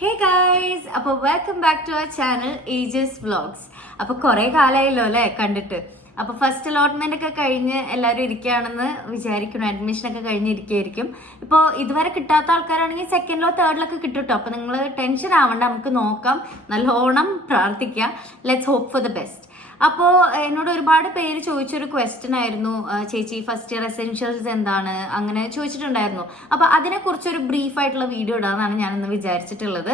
ഹേ guys, അപ്പോൾ welcome back to our channel Ages vlogs. അപ്പോൾ കുറേ കാലമായല്ലോ അല്ലേ കണ്ടിട്ട്. അപ്പോൾ ഫസ്റ്റ് അലോട്ട്മെന്റ് ഒക്കെ കഴിഞ്ഞ് എല്ലാവരും ഇരിക്കുകയാണെന്ന് വിചാരിക്കണം. അഡ്മിഷനൊക്കെ കഴിഞ്ഞിരിക്കുകയായിരിക്കും. ഇപ്പോൾ ഇതുവരെ കിട്ടാത്ത ആൾക്കാരാണെങ്കിൽ സെക്കൻഡിലോ തേർഡിലൊക്കെ കിട്ടും കേട്ടോ. അപ്പോൾ നിങ്ങൾ ടെൻഷൻ ആവണ്ട, നമുക്ക് നോക്കാം, നല്ലോണം പ്രാർത്ഥിക്കാം. Let's hope for the best. അപ്പോൾ എന്നോട് ഒരുപാട് പേര് ചോദിച്ചൊരു ക്വസ്റ്റ്യൻ ആയിരുന്നു, ചേച്ചി ഫസ്റ്റ് ഇയർ എസെൻഷ്യൽസ് എന്താണ് അങ്ങനെ ചോദിച്ചിട്ടുണ്ടായിരുന്നു. അപ്പോൾ അതിനെക്കുറിച്ചൊരു ബ്രീഫായിട്ടുള്ള വീഡിയോ ഇടാമെന്നാണ് ഞാനിന്ന് വിചാരിച്ചിട്ടുള്ളത്.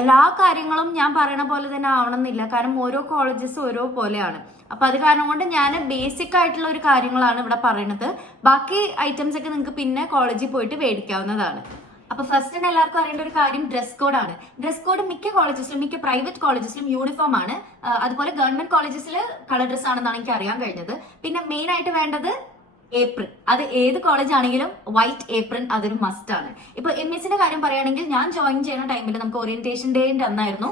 എല്ലാ കാര്യങ്ങളും ഞാൻ പറയണ പോലെ തന്നെ ആവണമെന്നില്ല, കാരണം ഓരോ കോളേജസ് ഓരോ പോലെയാണ്. അപ്പൊ അത് കാരണം കൊണ്ട് ഞാൻ ബേസിക് ആയിട്ടുള്ള ഒരു കാര്യങ്ങളാണ് ഇവിടെ പറയുന്നത്. ബാക്കി ഐറ്റംസ് ഒക്കെ നിങ്ങൾക്ക് പിന്നെ കോളേജിൽ പോയിട്ട് മേടിക്കാവുന്നതാണ്. അപ്പൊ ഫസ്റ്റ് തന്നെ എല്ലാവർക്കും അറിയേണ്ട ഒരു കാര്യം ഡ്രസ് കോഡാണ്. ഡ്രസ് കോഡ് മിക്ക കോളേജസിലും, മിക്ക പ്രൈവറ്റ് കോളേജസിലും യൂണിഫോം ആണ്. അതുപോലെ ഗവൺമെന്റ് കോളേജസിൽ കളർ ഡ്രസ് ആണെന്നാണ് എനിക്ക് അറിയാൻ കഴിഞ്ഞത്. പിന്നെ മെയിൻ ആയിട്ട് വേണ്ടത് ഏപ്രിൻ. അത് ഏത് കോളേജ് ആണെങ്കിലും വൈറ്റ് ഏപ്രിൻ അതൊരു മസ്റ്റ് ആണ്. ഇപ്പൊ MS കാര്യം പറയുകയാണെങ്കിൽ ഞാൻ ജോയിൻ ചെയ്യുന്ന ടൈമിൽ നമുക്ക് ഓറിയന്റേഷൻ ഡേന്റെ അന്നായിരുന്നു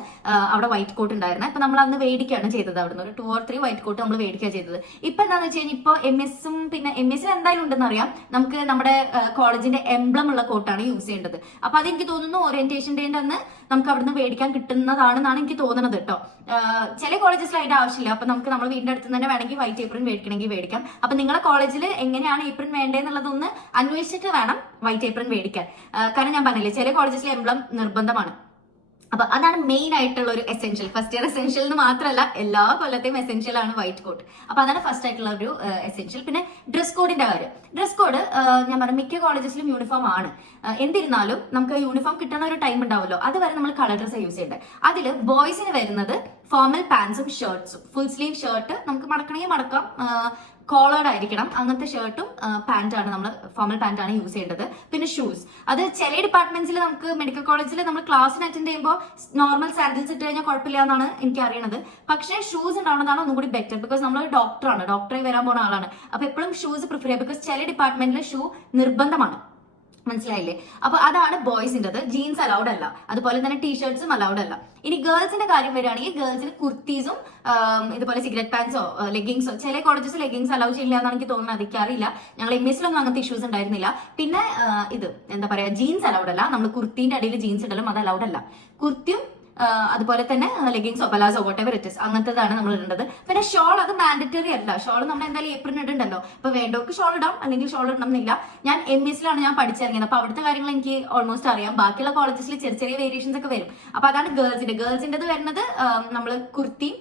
അവിടെ വൈറ്റ് കോട്ട് ഉണ്ടായിരുന്നത്. അപ്പൊ നമ്മൾ അന്ന് മേടിക്കുകയാണ് ചെയ്തത്. അവിടുന്ന് ഒരു 2 or 3 വൈറ്റ് കോട്ട് നമ്മൾ മേടിക്കുക ചെയ്തത്. ഇപ്പൊ എന്താന്ന് വെച്ച് കഴിഞ്ഞാൽ ഇപ്പൊ MS പിന്നെ MS എന്തായാലും ഉണ്ടെന്ന് അറിയാം, നമുക്ക് നമ്മുടെ കോളേജിന്റെ എംബ്ലം ഉള്ള കോട്ടാണ് യൂസ് ചെയ്യേണ്ടത്. അപ്പൊ അതെനിക്ക് തോന്നുന്നു ഓറിയന്റേഷൻ ഡേന്റെ അന്ന് നമുക്ക് അവിടുന്ന് മേടിക്കാൻ കിട്ടുന്നതാണെന്നാണ് എനിക്ക് തോന്നുന്നത് കേട്ടോ. ചില കോളേജസിൽ അതിന്റെ ആവശ്യമില്ല. അപ്പൊ നമുക്ക് നമ്മൾ വീടിന്റെ അടുത്ത് തന്നെ വേണമെങ്കിൽ വൈറ്റ് ഏപ്രിൻ മേടിക്കണമെങ്കിൽ മേടിക്കാം. അപ്പൊ നിങ്ങളുടെ കോളേജിൽ എങ്ങനെയാണ് ഏപ്രിൻ വേണ്ടതെന്നുള്ളതൊന്ന് അന്വേഷിച്ചിട്ട് വേണം വൈറ്റ് ഏപ്രിൻ മേടിക്കാൻ. കാരണം ഞാൻ പറഞ്ഞില്ലേ, ചില കോളേജസിൽ എംബ്ലം നിർബന്ധമാണ്. അപ്പൊ അതാണ് മെയിൻ ആയിട്ടുള്ള ഒരു എസെൻഷ്യൽ. ഫസ്റ്റ് ഇയർ എസെൻഷ്യൽ എന്ന് മാത്രമല്ല, എല്ലാ കൊല്ലത്തെയും എസെൻഷ്യൽ ആണ് വൈറ്റ് കോട്ട്. അപ്പൊ അതാണ് ഫസ്റ്റ് ആയിട്ടുള്ള ഒരു എസെൻഷ്യൽ. പിന്നെ ഡ്രസ് കോഡിന്റെ കാര്യം. ഡ്രസ് കോഡ് ഞാൻ പറഞ്ഞ മിക്ക കോളേജസിലും യൂണിഫോം ആണ്. എന്നിരുന്നാലും നമുക്ക് യൂണിഫോം കിട്ടുന്ന ഒരു ടൈം ഉണ്ടാവുമല്ലോ, അതുവരെ നമ്മൾ കളർ ഡ്രസ് യൂസ് ചെയ്യേണ്ടത്. അതിൽ ബോയ്സിന് വരുന്നത് ഫോർമൽ പാൻസും ഷർട്ട്സും. ഫുൾ സ്ലീവ് ഷർട്ട് നമുക്ക് മടക്കണമെങ്കിൽ മടക്കാം, കോളേർഡ് ആയിരിക്കണം. അങ്ങനത്തെ ഷർട്ടും പാന്റാണ്, നമ്മൾ ഫോർമൽ പാന്റാണ് യൂസ് ചെയ്യേണ്ടത്. പിന്നെ ഷൂസ്, അത് ചില ഡിപ്പാർട്ട്മെന്റ്സിൽ നമുക്ക് മെഡിക്കൽ കോളേജിൽ നമ്മൾ ക്ലാസ്സിന് അറ്റൻഡ് ചെയ്യുമ്പോൾ നോർമൽ സാൻഡിൽസ് ഇട്ട് കഴിഞ്ഞാൽ കുഴപ്പമില്ല എന്നാണ് എനിക്ക് അറിയണത്. പക്ഷേ ഷൂസ് ഉണ്ടാവുന്നതാണ് ഒന്നും കൂടി ബെറ്റർ, ബിക്കോസ് നമ്മൾ ഡോക്ടറാണ്, ഡോക്ടറെ വരാൻ പോകുന്ന ആളാണ്. അപ്പൊ എപ്പോഴും ഷൂസ് പ്രിഫർ ചെയ്യുക, ബിക്കോസ് ചില ഡിപ്പാർട്ട്മെന്റിൽ ഷൂ നിർബന്ധമാണ്. മനസ്സിലായില്ലേ? അപ്പൊ അതാണ് ബോയ്സിൻ്റെത്. ജീൻസ് അലൗഡ് അല്ല, അതുപോലെ തന്നെ ടീഷർട്ട്സും അലൗഡ് അല്ല. ഇനി ഗേൾസിന്റെ കാര്യം വരികയാണെങ്കിൽ ഗേൾസിന് കുർത്തീസും ഇതുപോലെ സിഗരറ്റ് പാൻസോ ലെഗിങ്സോ, ചില കോളേജസ് ലെഗിങ്സ് അലൗ ചെയ്യില്ല എന്നാണ് എനിക്ക് തോന്നുന്നത്, എനിക്കറിയില്ല. ഞങ്ങൾ MS-ലൊന്നും അങ്ങനത്തെ ഇഷ്യൂസ് ഉണ്ടായിരുന്നില്ല. പിന്നെ ഇത് എന്താ പറയാ, ജീൻസ് അലൗഡ് അല്ല. നമ്മൾ കുർത്തിന്റെ അടിയിൽ ജീൻസ് ഇടലും അത് അലൗഡ് അല്ല. കുർത്തിയും അതുപോലെ തന്നെ ലെഗിങ്സോ പലാസോ വോട്ടെവർ ഇറ്റ് ഇസ് അങ്ങനത്തേതാണ് നമ്മൾ ഇടേണ്ടത്. പിന്നെ ഷോൾ അത് മാൻഡറ്ററി അല്ല. ഷോൾ നമ്മൾ എന്തായാലും ഏപ്രിൻ ഇടുണ്ടല്ലോ, അപ്പൊ വേണ്ടവർക്ക് ഷോൾ ഇടാം, അല്ലെങ്കിൽ ഷോൾ ഇടണമെന്നില്ല. ഞാൻ MS-ലാണ് ഞാൻ പഠിച്ചിറങ്ങിയത്, അപ്പൊ അവിടുത്തെ കാര്യങ്ങൾ എനിക്ക് ഓൾമോസ്റ്റ് അറിയാം. ബാക്കിയുള്ള കോളേജസിൽ ചെറിയ ചെറിയ വേരിയേഷൻസ് ഒക്കെ വരും. അപ്പൊ അതാണ് ഗേൾസിന്റെ വരുന്നത് നമ്മൾ കുർത്തി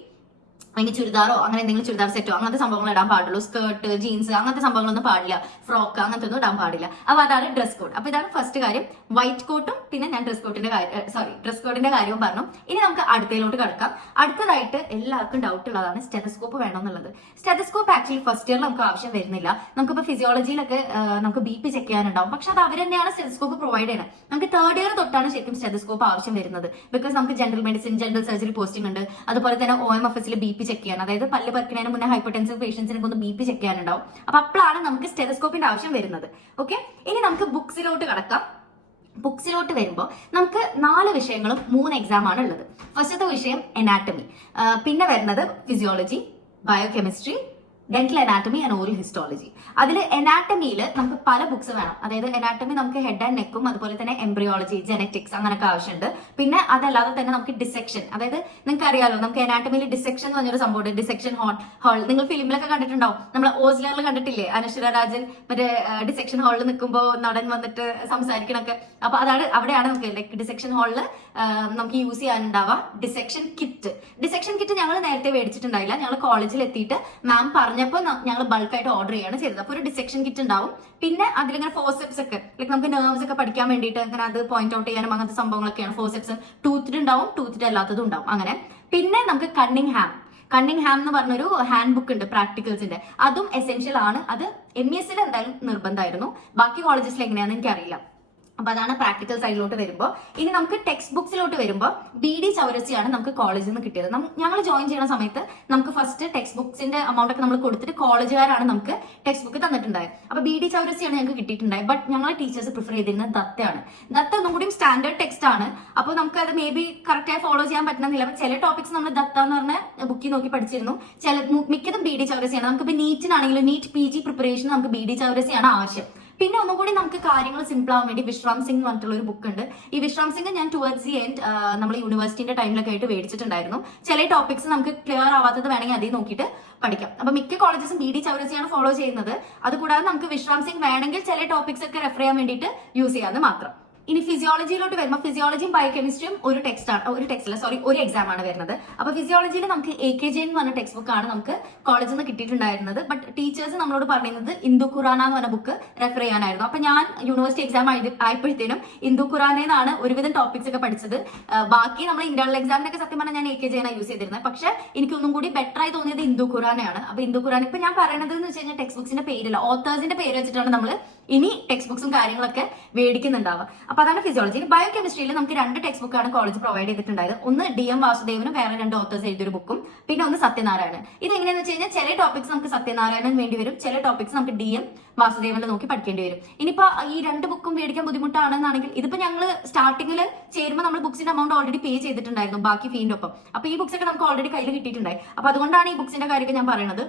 അല്ലെങ്കിൽ ചുരിദാറോ അങ്ങനെ എന്തെങ്കിലും ചുരിദാർ സെറ്റോ അങ്ങനത്തെ സംഭവങ്ങൾ ഇടാൻ പാടുള്ളൂ. സ്കേർട്ട്, ജീൻസ് അങ്ങനത്തെ സംഭവങ്ങളൊന്നും പാടില്ല. ഫ്രോക്ക് അങ്ങനത്തെ ഒന്നും ഇടാൻ പാടില്ല. അപ്പൊ അതാണ് ഡ്രസ് കോഡ്. അപ്പൊ ഇതാണ് ഫസ്റ്റ് കാര്യം, വൈറ്റ് കോട്ടും. പിന്നെ ഞാൻ ഡ്രസ് കോഡിന്റെ കാര്യവും പറഞ്ഞു. ഇനി നമുക്ക് അടുത്തയിലോട്ട് കിടക്കാം. അടുത്തതായിട്ട് എല്ലാവർക്കും ഡൗട്ട് ഉള്ളതാണ് സ്റ്റെതസ്കോപ്പ് വേണമെന്നുള്ളത്. സ്റ്റെതസ്കോപ്പ് ആക്ച്വലി ഫസ്റ്റ് ഇയറിൽ നമുക്ക് ആവശ്യം വരുന്നില്ല. നമുക്കിപ്പോ ഫിസിയോളജിയിലൊക്കെ നമുക്ക് BP ചെക്ക് ചെയ്യാനുണ്ടാവും, പക്ഷെ അത് അവർ തന്നെയാണ് സ്റ്റെതസ്കോപ്പ് പ്രൊവൈഡ് ചെയ്യുന്നത്. നമുക്ക് തേർഡ് ഇയർ തൊട്ടാണ് ശരിക്കും സ്റ്റെതസ്കോപ്പ് ആവശ്യം വരുന്നത്. ബിക്കോസ് നമുക്ക് general medicine, general surgery posting ഉണ്ട്. അതുപോലെ തന്നെ OMFS BP ചെക്ക് ചെയ്യാൻ, അതായത് പല്ല് പറിക്കുന്നതിന് മുന്നേ ഹൈപ്പർടെൻസീവ് പേഷ്യൻസിനെ ഒന്ന് BP ചെക്ക് ചെയ്യാനുണ്ടാവും. അപ്പൊ അപ്പോഴാണ് നമുക്ക് സ്റ്റെതസ്കോപ്പിന്റെ ആവശ്യം വരുന്നത്. ഓക്കെ, ഇനി നമുക്ക് ബുക്സിലോട്ട് കടക്കാം. ബുക്സിലോട്ട് വരുമ്പോൾ നമുക്ക് 4 വിഷയങ്ങളും 3 എക്സാം ആണ് ഉള്ളത്. ഫസ്റ്റത്തെ വിഷയം എനാറ്റമി, പിന്നെ വരുന്നത് physiology, biochemistry, dental anatomy and oral histology. അതിൽ എനാറ്റമിയിൽ നമുക്ക് പല ബുക്സ് വേണം. അതായത് എനാറ്റമി നമുക്ക് ഹെഡ് ആൻഡ് നെക്കും, അതുപോലെ തന്നെ എംബ്രിയോളജി, ജെനറ്റിക്സ് അങ്ങനെയൊക്കെ ആവശ്യമുണ്ട്. പിന്നെ അതല്ലാതെ തന്നെ നമുക്ക് ഡിസെക്ഷൻ, അതായത് നിങ്ങൾക്ക് അറിയാലോ, നമുക്ക് എനാറ്റമിയിൽ ഡിസെക്ഷൻ എന്ന് പറഞ്ഞൊരു സംഭവമുണ്ട്. ഡിസെക്ഷൻ ഹാൾ നിങ്ങൾ ഫിലിമിലൊക്കെ കണ്ടിട്ടുണ്ടാവും. നമ്മൾ ഓസ്ലറിൽ കണ്ടിട്ടില്ലേ, അനശ്വര രാജൻ മറ്റേ ഡിസെക്ഷൻ ഹാളിൽ നിൽക്കുമ്പോൾ നടൻ വന്നിട്ട് സംസാരിക്കണൊക്കെ. അപ്പൊ അവിടെയാണ് നമുക്ക് ലൈക്ക് ഡിസെക്ഷൻ ഹാളിൽ നമുക്ക് യൂസ് ചെയ്യാനുണ്ടാവുക ഡിസെക്ഷൻ കിറ്റ് ഞങ്ങൾ നേരത്തെ മേടിച്ചിട്ടുണ്ടായില്ല. ഞങ്ങൾ കോളേജിൽ എത്തിയിട്ട് മാം പറഞ്ഞപ്പോൾ ഞങ്ങൾ ബൾക്കായിട്ട് ഓർഡർ ചെയ്യാണ് ചെയ്തത്. അപ്പൊ ഒരു ഡിസെക്ഷൻ കിറ്റ് ഉണ്ടാവും. പിന്നെ അതിലിങ്ങനെ ഫോർസെപ്സ് ഒക്കെ, ലൈക്ക് നമുക്ക് നെർവ്സ് ഒക്കെ പഠിക്കാൻ വേണ്ടിയിട്ട് അങ്ങനെ അത് പോയിന്റ് ഔട്ട് ചെയ്യാനും അങ്ങനത്തെ സംഭവങ്ങളൊക്കെയാണ്. ഫോർസെപ്സ് ടൂത്ത്ഡ് ഉണ്ടാവും, ടൂത്ത്ഡ് അല്ലാത്തതും ഉണ്ടാവും അങ്ങനെ. പിന്നെ നമുക്ക് കണ്ണിങ് ഹാം എന്ന് പറഞ്ഞൊരു ഹാൻഡ് ബുക്ക് ഉണ്ട് പ്രാക്ടിക്കൽസിന്റെ, അതും എസെൻഷ്യൽ ആണ്. അത് MS-ൽ എന്തായാലും നിർബന്ധമായിരുന്നു. ബാക്കി കോളേജസിൽ എങ്ങനെയാണെന്ന് എനിക്കറിയില്ല. അപ്പൊ അതാണ് പ്രാക്ടിക്കൽ സൈഡിലോട്ട് വരുമ്പോൾ. ഇനി നമുക്ക് ടെക്സ്റ്റ് ബുക്സിലോട്ട് വരുമ്പോൾ BD ചൗരസിയാണ് നമുക്ക് കോളേജിൽ നിന്ന് കിട്ടിയത്. ഞങ്ങൾ ജോയിൻ ചെയ്യുന്ന സമയത്ത് നമുക്ക് ഫസ്റ്റ് ടെക്സ്റ്റ് ബുക്സിന്റെ എമൗണ്ട് ഒക്കെ നമ്മൾ കൊടുത്തിട്ട് കോളേജുകാരാണ് നമുക്ക് ടെക്സ്റ്റ് ബുക്ക് തന്നിട്ടുണ്ടായത്. അപ്പൊ BD ചൗരസിയാണ് ഞങ്ങൾക്ക് കിട്ടിയിട്ടുണ്ടായത്. ബട്ട് ഞങ്ങളെ ടീച്ചേഴ്സ് പ്രിഫർ ചെയ്തിരുന്നത് ദത്തയാണ്. ദത്ത ഒന്നും കൂടി സ്റ്റാൻഡേർഡ് ടെക്സ്റ്റ് ആണ്. അപ്പൊ നമുക്ക് അത് മേ ബി കറക്റ്റായി ഫോളോ ചെയ്യാൻ പറ്റണമെന്നില്ല. അപ്പൊ ചില ടോപ്പിക്സ് നമ്മൾ ദത്ത എന്ന് പറഞ്ഞ ബുക്കിൽ നോക്കി പഠിച്ചിരുന്നു. മിക്കതും BD ചൗരസിയാണ്. നമുക്കിപ്പോ നീറ്റിനാണെങ്കിലും നീറ്റ് PG പ്രിപ്പറേഷൻ നമുക്ക് BD ചൗരസിയാണ് ആവശ്യം. പിന്നെ ഒന്നും കൂടി നമുക്ക് കാര്യങ്ങൾ സിമ്പിൾ ആവാൻ വേണ്ടി വിശ്രാം സിംഗ് എന്ന് പറഞ്ഞിട്ടുള്ള ഒരു ബുക്ക് ഉണ്ട്. ഈ വിശ്രാം സിംഗ് ഞാൻ ടുവേർഡ്സ് ദി എൻഡ് നമ്മൾ യൂണിവേഴ്സിറ്റിന്റെ ടൈമിലൊക്കെ ആയിട്ട് മേടിച്ചിട്ടുണ്ടായിരുന്നു. ചില ടോപ്പിക്സ് നമുക്ക് ക്ലിയർ ആവാത്തത് വേണമെങ്കിൽ അതിൽ നോക്കിയിട്ട് പഠിക്കാം. അപ്പൊ മിക്ക കോളേജസും BD ചൗരസിയാണ് ഫോളോ ചെയ്യുന്നത്. അതുകൂടാതെ നമുക്ക് വിശ്രാം സിംഗ് വേണമെങ്കിൽ ചില ടോപ്പിക്സ് ഒക്കെ റെഫർ ചെയ്യാൻ വേണ്ടിയിട്ട് യൂസ് ചെയ്യാമെന്ന് മാത്രം. ഇനി ഫിസിയോളജിയിലോട്ട് വരുമ്പോൾ ഫിസിയോളജിയും ബയോകെമിസ്ട്രിയും ഒരു എക്സാം ആണ് വരുന്നത്. അപ്പൊ ഫിസിയോളജിയിൽ നമുക്ക് AKJ എന്ന് പറഞ്ഞ ടെക്സ്റ്റ് ബുക്ക് ആണ് നമുക്ക് കോളേജിൽ നിന്ന് കിട്ടിയിട്ടുണ്ടായിരുന്നത്. ബട്ട് ടീച്ചേഴ്സ് നമ്മളോട് പറയുന്നത് ഇന്ദു ഖുറാന എന്ന് പറഞ്ഞ ബുക്ക് റെഫർ ചെയ്യാനായിരുന്നു. അപ്പൊ ഞാൻ യൂണിവേഴ്സിറ്റി എക്സാം ആയപ്പോഴത്തേനും ഇന്ദു ഖുറാനേന്നാണ് ഒരുവിധം ടോപ്പിക്സ് ഒക്കെ പഠിച്ചത്. ബാക്കി നമ്മൾ ഇന്റർണൽ എക്സാമിനൊക്കെ സത്യം പറഞ്ഞാൽ ഞാൻ AKJ ആണ് യൂസ് ചെയ്തിരുന്നത്. പക്ഷെ എനിക്കൊന്നും കൂടി ബെറ്റർ ആയി തോന്നിയത് ഇന്ദു ഖുറാനയാണ്. അപ്പൊ ഇന്ദു ഖുറാൻ ഇപ്പൊ ഞാൻ പറയുന്നത് എന്ന് വെച്ച് കഴിഞ്ഞാൽ ടെക്സ്റ്റ് ബുക്സിന്റെ പേരില്ല, ഓത്തേഴ്സിന്റെ പേര് വെച്ചിട്ടാണ് നമ്മൾ ഇനി ടെക്സ്റ്റ് ബുക്സും കാര്യങ്ങളൊക്കെ മേടിക്കുന്നുണ്ടാവുക. അപ്പൊ അതാണ് ഫിസിയോളജി. ബയോകെമിസ്ട്രിയിൽ നമുക്ക് 2 ടെക്സ്റ്റ് ബുക്കാണ് കോളേജ് പ്രൊവൈഡ് ചെയ്തിട്ടുണ്ടായത്. ഒന്ന് DM വാസുദേവനും വേറെ 2 ഓത്തേഴ്സ് എഴുതിയൊരു ബുക്കും, പിന്നെ ഒന്ന് സത്യനാരായണൻ. ഇത് എങ്ങനെയാന്ന് വെച്ച് കഴിഞ്ഞാൽ ചില ടോപ്പിക്സ് നമുക്ക് സത്യനാരായണൻ വേണ്ടി വരും, ചില ടോപ്പിക്സ് നമുക്ക് DM വാസുദേവനെ നോക്കി പഠിക്കേണ്ടി വരും. ഇനിയിപ്പോ ഈ 2 ബുക്കും മേടിക്കാൻ ബുദ്ധിമുട്ടാണെന്നാണെങ്കിൽ ഇതിപ്പോ ഞങ്ങൾ സ്റ്റാർട്ടിങ്ങിൽ ചേരുമ്പോൾ നമ്മൾ ബുക്സിന്റെ എമൗണ്ട് ഓൾറെഡി പേ ചെയ്തിട്ടുണ്ടായിരുന്നു ബാക്കി ഫീൻ്റെ ഒപ്പം. അപ്പൊ ഈ ബുക്സ് ഒക്കെ നമുക്ക് ഓൾറെഡി കയ്യിൽ കിട്ടിയിട്ടുണ്ടായി. അപ്പൊ അതുകൊണ്ടാണ് ഈ ബുക്സിന്റെ കാര്യമൊക്കെ ഞാൻ പറയുന്നത്.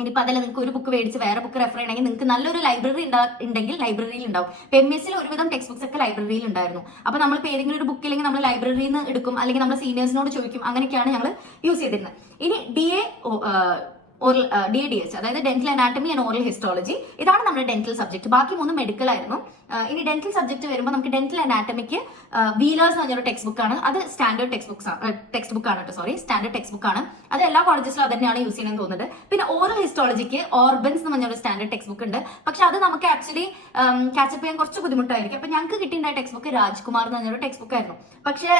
ഇനിയിപ്പോൾ അതല്ല നിങ്ങൾക്ക് ഒരു ബുക്ക് മേടിച്ച് വേറെ ബുക്ക് റെഫർ ചെയ്യണമെങ്കിൽ നിങ്ങൾക്ക് നല്ലൊരു ലൈബ്രറി ഉണ്ടെങ്കിൽ ലൈബ്രറിയിൽ ഉണ്ടാവും. PMSൽ ഒരുവിധം ടെക്സ്റ്റ് ബുക്സ് ഒക്കെ ലൈബ്രറിയിൽ ഉണ്ടായിരുന്നു. അപ്പോൾ നമ്മൾ ഏതെങ്കിലും ഒരു ബുക്ക് ഇല്ലെങ്കിൽ നമ്മൾ ലൈബ്രറിയിൽ നിന്ന് എടുക്കും, അല്ലെങ്കിൽ നമ്മൾ സീനിയേഴ്സിനോട് ചോദിക്കും. അങ്ങനെയൊക്കെയാണ് ഞങ്ങൾ യൂസ് ചെയ്തിരുന്നത്. ഇനി DADH അതായത് dental anatomy and oral histology, ഇതാണ് നമ്മുടെ ഡെന്റൽ സബ്ജക്ട്. ബാക്കി 3 മെഡിക്കൽ ആയിരുന്നു. ഇനി ഡെന്റൽ സബ്ജക്ട് വരുമ്പോൾ നമുക്ക് ഡെന്റൽ അനാട്ടമിക്ക് വീലേഴ്സ് എന്ന് പറഞ്ഞൊരു ടെക്സ്റ്റ് ബുക്കാണ്. അത് സ്റ്റാൻഡേർഡ് ടെക്സ്റ്റ് ബുക്കാണ് സ്റ്റാൻഡേർഡ് ടെക്സ്റ്റ് ബുക്കാണ്. അത് എല്ലാ കോളേജസിലും അത് തന്നെയാണ് യൂസ് ചെയ്യുന്നത് തോന്നുന്നത്. പിന്നെ ഓറൽ ഹിസ്റ്റോളജിക്ക് ഓർബൻസ് എന്ന് പറഞ്ഞൊരു സ്റ്റാൻഡേർഡ് ടെക്സ്റ്റ് ബുക്ക് ഉണ്ട്. പക്ഷെ അത് നമുക്ക് ആക്ച്വലി കാച്ചപ്പ് ചെയ്യാൻ കുറച്ച് ബുദ്ധിമുട്ടായിരിക്കും. അപ്പൊ ഞങ്ങൾക്ക് കിട്ടിയിട്ടുള്ള ടെക്സ്റ്റ് ബുക്ക് രാജ്കുമാർ എന്ന് പറഞ്ഞൊരു ടെക്സ്റ്റ് ബുക്ക് ആയിരുന്നു. പക്ഷെ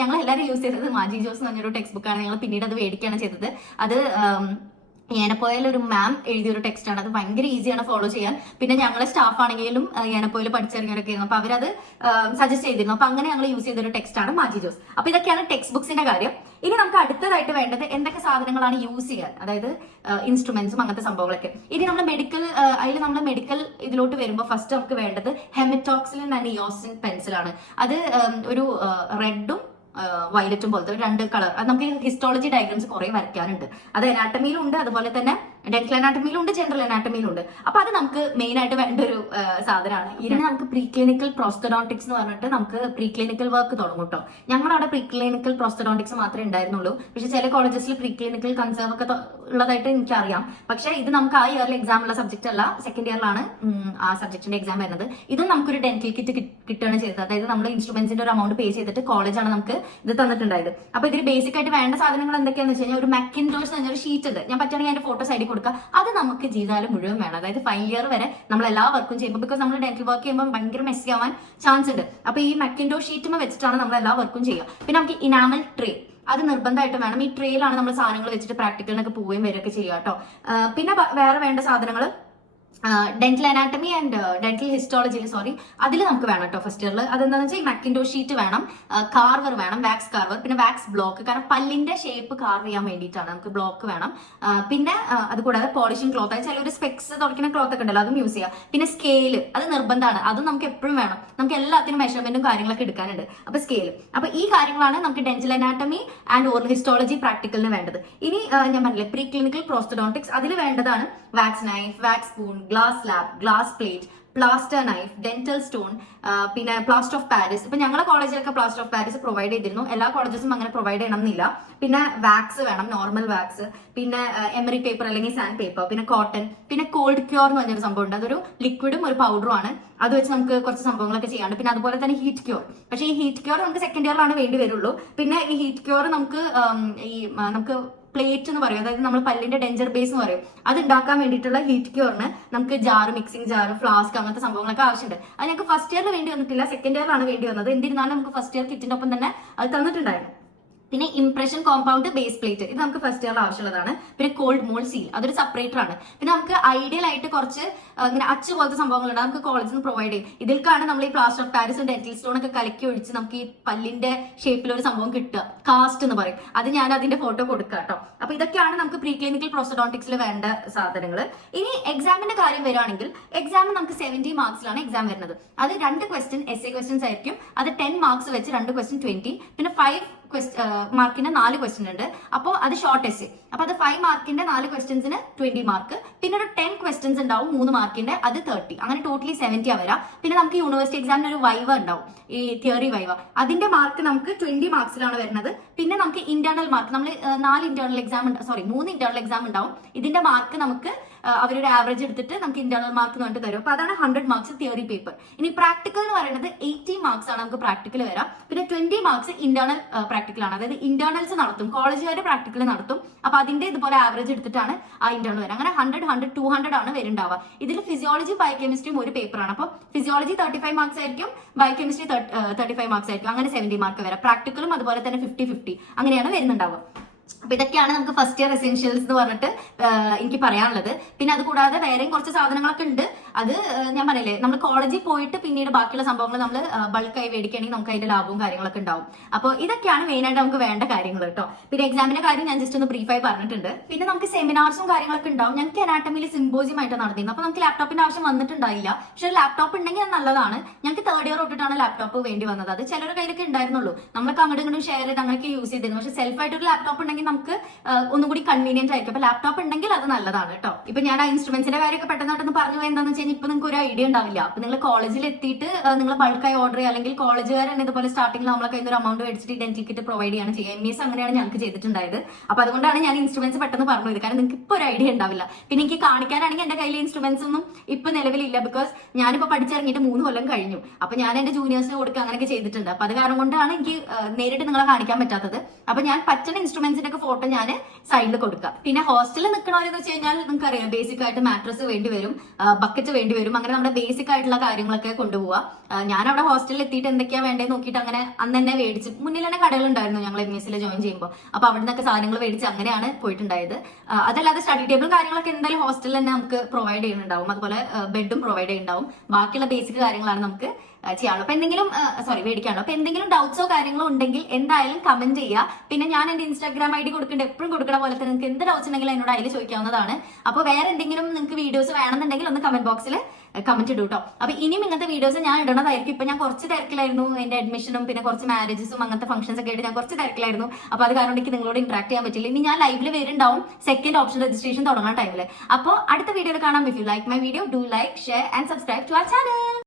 ഞങ്ങൾ എല്ലാവരും യൂസ് ചെയ്തത് മാജി ജോസ് എന്ന് പറഞ്ഞൊരു ടെക്സ്റ്റ് ബുക്കാണ്. ഞങ്ങൾ പിന്നീട് അത് മേടിക്കുകയാണ് ചെയ്തത്. അത് ഏനപ്പോയിൽ ഒരു മാം എഴുതിയൊരു ടെക്സ്റ്റ് ആണ്. അത് ഭയങ്കര ഈസിയാണ് ഫോളോ ചെയ്യാൻ. പിന്നെ ഞങ്ങളെ സ്റ്റാഫ് ആണെങ്കിലും ഏനപ്പോയിൽ പഠിച്ചിറങ്ങിയവരൊക്കെ ആയിരുന്നു. അപ്പൊ അവരത് സജസ്റ്റ് ചെയ്തിരുന്നു. അപ്പൊ അങ്ങനെ ഞങ്ങൾ യൂസ് ചെയ്തൊരു ടെക്സ്റ്റ് ആണ് മാജി ജോസ്. അപ്പൊ ഇതൊക്കെയാണ് ടെക്സ്റ്റ് ബുക്സിന്റെ കാര്യം. ഇനി നമുക്ക് അടുത്തതായിട്ട് വേണ്ടത് എന്തൊക്കെ സാധനങ്ങളാണ് യൂസ് ചെയ്യാൻ, അതായത് ഇൻസ്ട്രുമെന്റ്സും അങ്ങനത്തെ സംഭവങ്ങളൊക്കെ. ഇനി നമ്മൾ മെഡിക്കൽ ഇതിലോട്ട് വരുമ്പോൾ ഫസ്റ്റ് നമുക്ക് വേണ്ടത് ഹെമറ്റോക്സിലിൻ ആൻഡ് നിയോസിൻ പെൻസിലാണ്. അത് ഒരു റെഡും വയലറ്റും പോലത്തെ 2 കളർ. അത് നമുക്ക് ഹിസ്റ്റോളജി ഡയഗ്രാംസ് കുറെ വരയ്ക്കാനുണ്ട്. അത് അനാട്ടമിയിലും ഉണ്ട്, അതുപോലെ തന്നെ ഡെന്റൽ അനാട്ടമിയിലും ഉണ്ട്, ജനറൽ അനാട്ടമിയിലും ഉണ്ട്. അപ്പൊ അത് നമുക്ക് മെയിൻ ആയിട്ട് വേണ്ട ഒരു സാധനമാണ്. ഇതിന് നമുക്ക് പ്രീ ക്ലിനിക്കൽ പ്രോസ്റ്റഡോണ്ടിക്സ് എന്ന് പറഞ്ഞിട്ട് നമുക്ക് പ്രീ ക്ലിനിക്കൽ വർക്ക് തുടങ്ങും കേട്ടോ. ഞങ്ങളവിടെ പ്രീ ക്ലിനിക്കൽ പ്രോസ്റ്റഡോണ്ടിക്സ് മാത്രമേ ഉണ്ടായിരുന്നുള്ളൂ. പക്ഷെ ചില കോളേജസിൽ പ്രീ ക്ലിനിക്കൽ കൺസേർവ് ഒക്കെ ഉള്ളതായിട്ട് എനിക്കറിയാം. പക്ഷെ ഇത് നമുക്ക് ആ ഇയറിൽ എക്സാം ഉള്ള സബ്ജക്ട് അല്ല, സെക്കൻഡ് ഇയറിലാണ് ആ സബ്ജക്റ്റിന്റെ എക്സാം വരുന്നത്. ഇതും നമുക്കൊരു ഡെന്റൽ കിറ്റ് കിട്ടുകയാണ് ചെയ്തത്. അതായത് നമ്മൾ ഇൻസ്ട്രുമെന്റ്സിന്റെ ഒരു എമൗണ്ട് പേ ചെയ്തിട്ട് കോളേജാണ് നമുക്ക് ഇത് തന്നിട്ടുണ്ടായത്. അപ്പൊ ഇതിൽ ബേസിക് ആയിട്ട് വേണ്ട സാധനങ്ങൾ എന്തൊക്കെയാണെന്ന് വെച്ച് കഴിഞ്ഞാൽ ഒരു മാക്കിൻടോഷ് എന്നൊരു ഷീറ്റ് ഉണ്ട്. ഞാൻ പറ്റുകയാണെങ്കിൽ അതിന്റെ ഫോട്ടോ സൈഡിൽ കൊടുക്കുക. അത് നമുക്ക് ജീവിതകാലം മുഴുവൻ വേണം. അതായത് 5 ഇയർ വരെ നമ്മൾ എല്ലാ വർക്കും ചെയ്യുമ്പോൾ, ബിക്കോസ് നമ്മൾ ഡെന്റൽ വർക്ക് ചെയ്യുമ്പോൾ ഭയങ്കര മെസ്സി ആവാൻ ചാൻസ് ഉണ്ട്. അപ്പൊ ഈ മാക്കിൻടോഷ് ഷീറ്റ് വെച്ചിട്ടാണ് നമ്മൾ എല്ലാ വർക്കും ചെയ്യുക. പിന്നെ നമുക്ക് ഇനാമൽ ട്രേ അത് നിർബന്ധമായിട്ട് വേണം. ഈ ട്രേയിലാണ് നമ്മൾ സാധനങ്ങൾ വെച്ചിട്ട് പ്രാക്ടിക്കലിനൊക്കെ പോവുകയും വരികയൊക്കെ ചെയ്യുക കേട്ടോ. പിന്നെ വേറെ വേണ്ട സാധനങ്ങൾ dental anatomy and dental histology അതിൽ നമുക്ക് വേണം കേട്ടോ ഫസ്റ്റ് ഇയറിൽ. അതെന്താണെന്ന് വെച്ചാൽ മാക്കിൻടോഷ് ഷീറ്റ് വേണം, കാർവർ വേണം, വാക്സ് കാർവർ, പിന്നെ വാക്സ് ബ്ലോക്ക്, കാരണം പല്ലിന്റെ ഷേപ്പ് കാർവ് ചെയ്യാൻ വേണ്ടിയിട്ടാണ് നമുക്ക് ബ്ലോക്ക് വേണം. പിന്നെ അതുകൂടാതെ പോളിഷിംഗ് ക്ലോത്ത്, അതായത് ചിലൊരു സ്പെക്സ് തുടക്കുന്ന ക്ലോത്ത് ഒക്കെ ഉണ്ടല്ലോ, അതും യൂസ് ചെയ്യാം. പിന്നെ സ്കെയില് അത് നിർബന്ധമാണ്, അതും നമുക്ക് എപ്പോഴും വേണം. നമുക്ക് എല്ലാത്തിനും മെഷർമെന്റും കാര്യങ്ങളൊക്കെ എടുക്കാനുണ്ട്. അപ്പൊ സ്കെയില്, അപ്പൊ ഈ കാര്യങ്ങളാണ് നമുക്ക് dental anatomy and oral histology പ്രാക്ടിക്കലിന് വേണ്ടത്. ഇനി ഞാൻ പറഞ്ഞില്ലേ പ്രീ ക്ലിനിക്കൽ പ്രോസ്റ്റഡോണ്ടിക്സ്, അതിൽ വേണ്ടതാണ് wax knife, wax spoon, glass slab, glass plate, plaster knife, dental stone, പിന്നെ പ്ലാസ്റ്റർ ഓഫ് പാരീസ്. ഇപ്പൊ ഞങ്ങളുടെ കോളേജിലൊക്കെ പ്ലാസ്റ്റർ ഓഫ് പാരീസ് പ്രൊവൈഡ് ചെയ്തിരുന്നു. എല്ലാ കോളേജസും അങ്ങനെ പ്രൊവൈഡ് ചെയ്യണമെന്നില്ല. പിന്നെ വാക്സ് വേണം, നോർമൽ വാക്സ്, പിന്നെ എമറി പേപ്പർ അല്ലെങ്കിൽ സാൻഡ് പേപ്പർ, പിന്നെ കോട്ടൺ, പിന്നെ കോൾഡ് ക്യൂർ എന്ന് പറഞ്ഞൊരു സംഭവം ഉണ്ട്. അതൊരു ലിക്വിഡും ഒരു പൗഡറും ആണ്. അത് വെച്ച് നമുക്ക് കുറച്ച് സംഭവങ്ങളൊക്കെ ചെയ്യാണ്ട്. പിന്നെ അതുപോലെ തന്നെ ഹീറ്റ് ക്യൂർ. പക്ഷേ ഈ ഹീറ്റ് ക്യൂർ നമുക്ക് സെക്കൻഡ് ഇയറിലാണ് വേണ്ടി വരുള്ളൂ. പിന്നെ ഈ ഹീറ്റ് ക്യൂർ നമുക്ക് പ്ലേറ്റ് എന്ന് പറയും, അതായത് നമ്മൾ പല്ലിന്റെ ഡെഞ്ചർ ബേസ് എന്ന് പറയും, അത് ഉണ്ടാക്കാൻ വേണ്ടിയിട്ടുള്ള ഹീറ്റ് ക്യൂറിന് നമുക്ക് ജാറ്, മിക്സിംഗ് ജാറ്, ഫ്ലാസ്ക്, അങ്ങനത്തെ സംഭവങ്ങളൊക്കെ ആവശ്യമുണ്ട്. അത് ഞങ്ങൾക്ക് ഫസ്റ്റ് ഇയറിൽ വേണ്ടി വന്നിട്ടില്ല, സെക്കൻഡ് ഇയറിലാണ് വേണ്ടി വന്നത്. എന്നിരുന്നാലും നമുക്ക് ഫസ്റ്റ് ഇയർ കിറ്റിന്റെ ഒപ്പം തന്നെ അത് തന്നിട്ടുണ്ടായിരുന്നു. പിന്നെ ഇംപ്രഷൻ കോമ്പൗണ്ട് ബേസ് പ്ലേറ്റ്, ഇത് നമുക്ക് ഫസ്റ്റ് ഇയറിൽ ആവശ്യമുള്ളതാണ്. പിന്നെ കോൾഡ് മോൾഡ് സീൽ, അതൊരു സെപ്പറേറ്റർ ആണ്. പിന്നെ നമുക്ക് ഐഡിയൽ ആയിട്ട് കുറച്ച് ഇങ്ങനെ അച്ച് പോലത്തെ സംഭവങ്ങളുണ്ട്, നമുക്ക് കോളേജിൽ നിന്ന് പ്രൊവൈഡ് ചെയ്യും. ഇതിൽക്കാണ് നമ്മൾ ഈ പ്ലാസ്റ്റർ ഓഫ് പാരീസും ഡെന്റൽ സ്റ്റോൺ ഒക്കെ കലക്കി ഒഴിച്ച് നമുക്ക് ഈ പല്ലിന്റെ ഷേപ്പിൽ ഒരു സംഭവം കിട്ടുക, കാസ്റ്റ് എന്ന് പറയും. അത് ഞാൻ അതിന്റെ ഫോട്ടോ കൊടുക്കാം കേട്ടോ. അപ്പൊ ഇതൊക്കെയാണ് നമുക്ക് പ്രീ ക്ലിനിക്കൽ പ്രോസ്റ്റഡോണ്ടിക്സിൽ വേണ്ട സാധനങ്ങൾ. ഇനി എക്സാമിന്റെ കാര്യം വരികയാണെങ്കിൽ, എക്സാമിന് നമുക്ക് 70 മാർക്സിലാണ് എക്സാം വരുന്നത്. അത് 2 ക്വസ്റ്റ്യൻ എസ്എ ക്വസ്റ്റ്യൻസ് ആയിരിക്കും. അത് 10 മാർക്സ് വെച്ച് 2 ക്വസ്റ്റ്യൻ 20, പിന്നെ 5 മാർക്കിന്റെ 4 ക്വസ്റ്റ്യൻ ഉണ്ട്. അപ്പോൾ അത് ഷോർട്ട് ടെസ്റ്റ്. അപ്പൊ അത് 5 മാർക്കിന്റെ 4 ക്വസ്റ്റ്യൻസിന് 20 മാർക്ക്. പിന്നെ ഒരു 10 ക്വസ്റ്റ്യൻസ് ഉണ്ടാവും 3 മാർക്കിന്റെ, അത് 30. അങ്ങനെ ടോട്ടലി 70 വരാം. പിന്നെ നമുക്ക് യൂണിവേഴ്സിറ്റി എക്സാമിന് ഒരു വൈവ ഉണ്ടാവും, ഈ തിയറി വൈവ. അതിന്റെ മാർക്ക് നമുക്ക് 20 മാർക്സിലാണ് വരുന്നത്. പിന്നെ നമുക്ക് ഇന്റേണൽ മാർക്ക്, നമ്മൾ 3 ഇന്റേണൽ എക്സാം ഉണ്ടാവും. ഇതിന്റെ മാർക്ക് നമുക്ക് അവരൊരു ആവറേജ് എടുത്തിട്ട് നമുക്ക് ഇന്റേണൽ മാർക്ക് എന്ന് പറഞ്ഞിട്ട് തരും. അപ്പൊ അതാണ് 100 മാർക്സ് തിയറി പേപ്പർ. ഇനി പ്രാക്ടിക്കൽ എന്ന് പറയുന്നത് 80 മാർക്സ് ആണ് നമുക്ക് പ്രാക്ടിക്കൽ വരാം. പിന്നെ 20 മാർക്സ് ഇന്റേണൽ പ്രാക്ടിക്കൽ ആണ്. അതായത് ഇന്റേണൽസ് നടത്തും, കോളേജുകാർ പ്രാക്ടിക്കൽ നടത്തും. അപ്പൊ അതിന്റെ ഇതുപോലെ ആവറേജ് എടുത്തിട്ടാണ് ആ ഇന്റേണൽ വരാം. അങ്ങനെ 100, 200 ആണ് വരുന്നുണ്ടാവുക. ഇതിൽ ഫിസിയോളജി ബയോകെമിസ്ട്രിയും ഒരു പേപ്പറാണ്. അപ്പൊ ഫിസിയോളജി 35 മാർക്സ് ആയിരിക്കും, ബയോകെമിസ്ട്രി 35 മാർക്സ് ആയിരിക്കും. അങ്ങനെ 70 മാർക്ക് വരാം. പ്രാക്ടിക്കലും അതുപോലെ തന്നെ 50-50 അങ്ങനെയാണ് വരുന്നുണ്ടാവുക. അപ്പൊ ഇതൊക്കെയാണ് നമുക്ക് ഫസ്റ്റ് ഇയർ എസെൻഷ്യൽസ് എന്ന് പറഞ്ഞിട്ട് എനിക്ക് പറയാനുള്ളത്. പിന്നെ അത് കൂടാതെ വേറെയും കുറച്ച് സാധനങ്ങളൊക്കെ ഉണ്ട്. അത് ഞാൻ പറയില്ലേ, നമ്മൾ കോളേജിൽ പോയിട്ട് പിന്നീട് ബാക്കിയുള്ള സംഭവങ്ങൾ നമ്മൾ ബൾക്കായി മേടിക്കുകയാണെങ്കിൽ നമുക്ക് അതിന്റെ ലാഭവും കാര്യങ്ങളൊക്കെ ഉണ്ടാവും. അപ്പോൾ ഇതൊക്കെയാണ് മെയിൻ ആയിട്ട് നമുക്ക് വേണ്ട കാര്യങ്ങൾ കേട്ടോ. പിന്നെ എക്സാമിന്റെ കാര്യം ഞാൻ ജസ്റ്റ് ഒന്ന് ബ്രീഫായി പറഞ്ഞിട്ടുണ്ട്. പിന്നെ നമുക്ക് സെമിനാർസും കാര്യങ്ങളൊക്കെ ഉണ്ടാവും. ഞങ്ങൾക്ക് അനാട്ടമിയിൽ സിംബോസിയം ആയിട്ട് നടന്നിരുന്നു. അപ്പൊ നമുക്ക് ലാപ്ടോപ്പിന്റെ ആവശ്യം വന്നിട്ടുണ്ടായില്ല. പക്ഷെ ഒരു ലാപ്ടോപ്പ് ഉണ്ടെങ്കിൽ അത് നല്ലതാണ്. ഞങ്ങൾക്ക് 3rd ഇയർ തൊട്ടിട്ടാണ് ലാപ്ടോപ്പ് വേണ്ടി വന്നത്. അത് ചിലരുടെ കയ്യിലൊക്കെ ഉണ്ടായിരുന്നുള്ളൂ. നമ്മളൊക്കെ അങ്ങോട്ടും ഇങ്ങോട്ടും ഷെയർ ചെയ്ത് അങ്ങനെയൊക്കെ യൂസ് ചെയ്തിരുന്നു. പക്ഷെ സെൽഫായിട്ട് ഒരു ലാപ്ടോപ്പ് ഉണ്ടെങ്കിൽ നമുക്ക് ഒന്നും കൂടി കൺവീനിയന്റ് ആയിരിക്കും. അപ്പൊ ലാപ്ടോപ്പ് ഉണ്ടെങ്കിൽ അത് നല്ലതാണ് കേട്ടോ. ഇപ്പൊ ഞാൻ ആ ഇൻസ്ട്രുമെന്റ്സിന്റെ കാര്യമൊക്കെ പെട്ടെന്ന് പറഞ്ഞു എന്താണെന്ന് വെച്ചാൽ ഇപ്പൊ നിങ്ങൾക്ക് ഒരു ഐഡിയ ഉണ്ടാവില്ല. അപ്പൊ നിങ്ങൾ കോളേജിൽ എത്തിയിട്ട് നിങ്ങൾ ബൾക്കായി ഓർഡർ ചെയ്യുക, അല്ലെങ്കിൽ കോളേജുകാർ തന്നെ ഇതുപോലെ സ്റ്റാർട്ടിംഗ് നമ്മളെ കയ്യിൽ ഒരു എമൗണ്ട് മേടിച്ചിട്ട് ഡെന്റൽ കിറ്റ് പ്രൊവൈഡ് ചെയ്യാണ് ചെയ്യുക. MES അങ്ങനെയാണ് ഞങ്ങൾക്ക് ചെയ്തിട്ടുണ്ടായത്. അപ്പൊ അതുകൊണ്ടാണ് ഞാൻ ഇൻസ്ട്രുമെന്റ്സ് പെട്ടെന്ന് പറഞ്ഞത്. കാരണം നിങ്ങൾക്ക് ഇപ്പൊ ഒരു ഐഡിയ ഉണ്ടാവില്ല. പിന്നെ എനിക്ക് കാണിക്കാനാണെങ്കിൽ എന്റെ കയ്യിൽ ഇൻസ്ട്രുമെന്റ്സ് ഒന്നും ഇപ്പൊ നിലവിലില്ല. ബിക്കോസ് ഞാനിപ്പോ പഠിച്ചിറങ്ങിയിട്ട് 3 കൊല്ലം കഴിഞ്ഞു. അപ്പൊ ഞാൻ എന്റെ ജൂനിയേഴ്സിന് കൊടുക്കുക അങ്ങനെയൊക്കെ ചെയ്തിട്ടുണ്ട്. അപ്പൊ അത് കാരണം കൊണ്ടാണ് എനിക്ക് നേരിട്ട് നിങ്ങളെ കാണിക്കാൻ പറ്റാത്തത്. അപ്പൊ ഞാൻ പറ്റുന്ന ഇൻസ്ട്രുമെന്റ്സിന്റെ ഒക്കെ ഫോട്ടോ ഞാൻ സൈഡിൽ കൊടുക്കാം. പിന്നെ ഹോസ്റ്റലിൽ നിൽക്കണവരെന്ന് വെച്ച് കഴിഞ്ഞാൽ നിങ്ങൾക്ക് അറിയാം, ബേസിക് ആയിട്ട് മാട്രസ് വേണ്ടി വരും, ബക്കറ്റ് വേണ്ടി വരും. അങ്ങനെ നമ്മുടെ ബേസിക് ആയിട്ടുള്ള കാര്യങ്ങളൊക്കെ കൊണ്ടുപോവുക. ഞാൻ അവിടെ ഹോസ്റ്റലിൽ എത്തിയിട്ട് എന്തൊക്കെയാ വേണ്ടതെന്ന് നോക്കിയിട്ട് അങ്ങനെ അന്ന് തന്നെ മേടിച്ച്, മുന്നിൽ തന്നെ കടകളുണ്ടായിരുന്നു ഞങ്ങൾ MES ജോയിൻ ചെയ്യുമ്പോൾ. അപ്പൊ അവിടെ നിന്നൊക്കെ സാധനങ്ങൾ മേടിച്ച് അങ്ങനെയാണ് പോയിട്ടുണ്ടായത്. അതല്ലാതെ സ്റ്റഡി ടേബിളും കാര്യങ്ങളൊക്കെ എന്തായാലും ഹോസ്റ്റലിൽ തന്നെ നമുക്ക് പ്രൊവൈഡ് ചെയ്യുന്നുണ്ടാവും. അതുപോലെ ബെഡും പ്രൊവൈഡ് ചെയ്യുന്നുണ്ടാവും. ബാക്കിയുള്ള ബേസിക് കാര്യങ്ങളാണ് നമുക്ക് ചെയ്യാനുള്ളൂ. അപ്പൊ എന്തെങ്കിലും മേടിക്കാനുള്ളൂ. അപ്പൊ എന്തെങ്കിലും ഡൗട്ട്സോ കാര്യങ്ങളോ ഉണ്ടെങ്കിൽ എന്തായാലും കമന്റ് ചെയ്യുക. പിന്നെ ഞാൻ എന്റെ Instagram ID കൊടുക്കേണ്ട, എപ്പോഴും കൊടുക്കണ പോലെ തന്നെ നിങ്ങൾക്ക് എന്ത് ഡൗട്ട്സ് ഉണ്ടെങ്കിലും എന്നോട് അതിൽ ചോദിക്കാവുന്നതാണ്. അപ്പൊ വേറെ എന്തെങ്കിലും നിങ്ങൾക്ക് വീഡിയോസ് വേണമെന്നുണ്ടെങ്കിൽ ഒന്ന് കമന്റ് ബോക്സിൽ കമന്റ് ഇടൂ കേട്ടോ. അപ്പൊ ഇനിയും ഇങ്ങനത്തെ വീഡിയോസ് ഞാൻ ഇടണതായിരിക്കും. ഇപ്പൊ ഞാൻ കുറച്ച് തിരക്കിലായിരുന്നു, എന്റെ അഡ്മിഷനും പിന്നെ കുറച്ച് മാരേജസും അങ്ങനത്തെ ഫംഗ്ഷൻസ് ഒക്കെ ആയിട്ട് ഞാൻ കുറച്ച് തിരക്കിലായിരുന്നു. അപ്പൊ അത് കാരണം എനിക്ക് നിങ്ങളോട് ഇന്ററാക്ട് ചെയ്യാൻ പറ്റില്ല. ഇനി ഞാൻ ലൈവിൽ വരുന്നുണ്ടാവും 2nd ഓപ്ഷൻ രജിസ്ട്രേഷൻ തുടങ്ങുന്ന ടൈമിൽ. അപ്പോൾ അടുത്ത വീഡിയോയിൽ കാണാം. If you like my video, do like, share and subscribe to our channel.